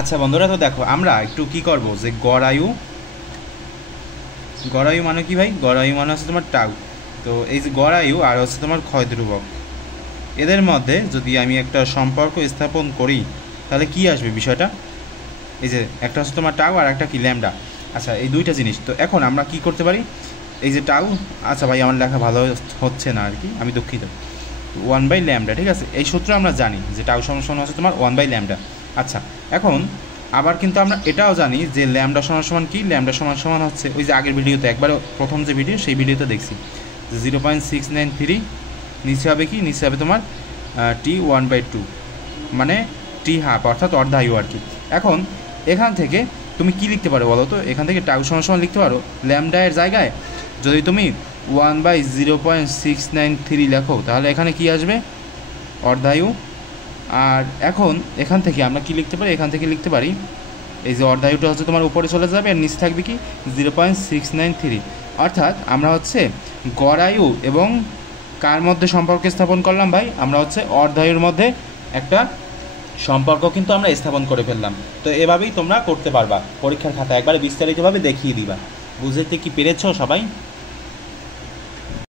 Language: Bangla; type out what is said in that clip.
আচ্ছা বন্ধুরা, তো দেখো আমরা একটু কি করব যে গড়ায়ু, গড়ায়ু মানে কি ভাই? গড়ায়ু মানে হচ্ছে তোমার টাউ। তো এই যে গড়ায়ু আর হচ্ছে তোমার ক্ষয় ধ্রুবক, এদের মধ্যে যদি আমি একটা সম্পর্ক স্থাপন করি তাহলে কি আসবে বিষয়টা? এই যে একটা হচ্ছে তোমার টাউ আর একটা কি ল্যামডা। আচ্ছা, এই দুইটা জিনিস। তো এখন আমরা কি করতে পারি? এই যে টাউ, আচ্ছা ভাই আমার লেখা ভালো হচ্ছে না আর কি, আমি দুঃখিত। 1/ল্যামডা, ঠিক আছে, এই সূত্র আমরা জানি যে টাউ সমান সমান হচ্ছে তোমার 1/ল্যামডা। আচ্ছা, এখন আবার কিন্তু আমরা এটাও জানি যে ল্যামডা সমান সমান কি, ল্যামডা সমান সমান হচ্ছে ওই যে আগের ভিডিওতে একবার প্রথম যে ভিডিও সেই ভিডিওতে দেখছি যে 0.693, নিচে হবে কি, নিচে হবে তোমার T1/2, মানে টি হাফ অর্থাৎ অর্ধায়ু আর কি। এখন এখান থেকে তুমি কি লিখতে পারো বলো তো? এখান থেকে টাউ সমান সমান লিখতে পারো ল্যামডা এর জায়গায় যদি তুমি 1/0.693 লেখো তাহলে এখানে কি আসবে? অর্ধায়ু। আর এখন এখান থেকে আমরা কি লিখতে পারি? এখান থেকে লিখতে পারি এই যে অর্ধায়ুটা হচ্ছে তোমার উপরে চলে যাবে আর নিচে থাকবে কি 0.693। অর্থাৎ আমরা হচ্ছে গড়ায়ু এবং কার মধ্যে সম্পর্ক স্থাপন করলাম ভাই? আমরা হচ্ছে অর্ধায়ুর মধ্যে একটা সম্পর্ক কিন্তু আমরা স্থাপন করে ফেললাম। তো এভাবেই তোমরা করতে পারবা, পরীক্ষার খাতা একবারে বিস্তারিতভাবে দেখিয়ে দিবা। বুঝতে কি পেরেছো সবাই?